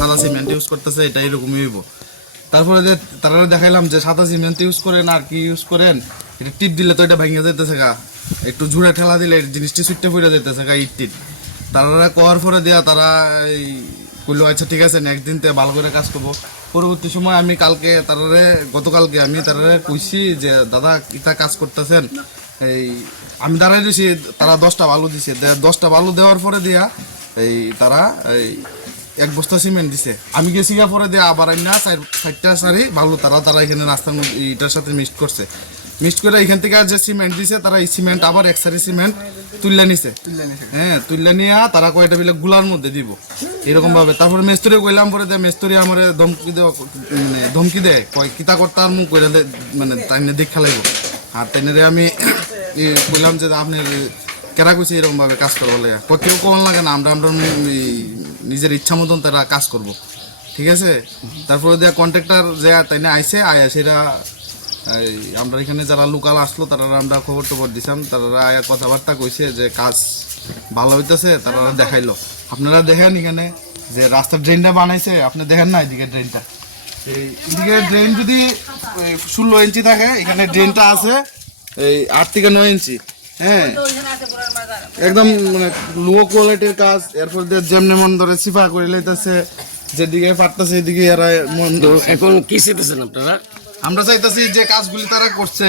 সাদা cement use করতেছে, এটা এরকমই হইব। তারপরে যে তারা দেখাইলাম যে সাদা সিমেন্ট ইউজ করেন আর কি ইউজ করেন, এটা টিপ দিলে তো এটা ভেঙে যাইতেছে গা, একটু ঝুড়ে ঠেলা দিলে জিনিসটি সুইটটা ফুটে যাইতেছে গা ইট টিট। তারা করার পরে দেওয়া তারা এই কইলো আচ্ছা ঠিক আছে নেক্সট দিন তে ভালো করে কাজ করবো। পরবর্তী সময় আমি কালকে তারারে গতকালকে আমি তারারে কইছি যে দাদা ইটা কাজ করতেছেন, এই আমি দাঁড়াই দিয়েছি, তারা 10টা বালু দিছে, 10টা বালু দেওয়ার পরে দিয়া এই তারা এই 1 বস্তা সিমেন্ট দিছে। আমি গেছি গা পরে দিয়ে আবার আইনা 4টা সারি বালু তারা এখানে রাস্তার মধ্যে এটার সাথে মিক্সড করছে। মিক্সড করে এখান থেকে যে সিমেন্ট দিছে তারা এই সিমেন্ট আবার 1 সারি সিমেন্ট তুললে নিছে। হ্যাঁ তুললে নিয়ে তারা কয়টা বিলে গুলার মধ্যে দিব এরকম ভাবে। তারপরে মেস্তরি কইলাম পরে দেয়, মেস্তরি আমার ধমকি দেয় কয় কিতা করতে আর মুখ কইরা মানে তাই দেখা লাগবো। আর তাইনারে আমি কইলাম যে আপনি কেরা কইছি এরকম ভাবে কাজ করবো লাগে, কেউ কোন লাগে না, আমরা নিজের ইচ্ছা মতন তারা কাজ করব, ঠিক আছে। তারপরে দেয়া কন্ট্রাক্টর যে তাই না আইসে আয়া সেটা আমরা এখানে যারা লোকাল আসলো তারা আমরা খবর টবর দিছিলাম, তারা আয়া কথাবার্তা কইছে যে কাজ ভালো হইতেছে, তারা দেখাইলো। আপনারা দেখেন এখানে যে রাস্তার ড্রেনটা বানাইছে, আপনি দেখেন না এদিকে ড্রেনটা, এইদিকে ড্রেন যদি 16 ইঞ্চি থাকে, এখানে ড্রেনটা আছে এই 8 থেকে 9 ইঞ্চি। হ্যাঁ একদম মানে লো কোয়ালিটির কাজ। এরপর দিয়ে যেমনি মন ধরে সিফা করে লাইতেছে, যেদিকে পারতেছে এদিকে এরা মন। এখন কি চাইতেছেন আপনারা? আমরা চাইতেছি যে কাজগুলি তারা করছে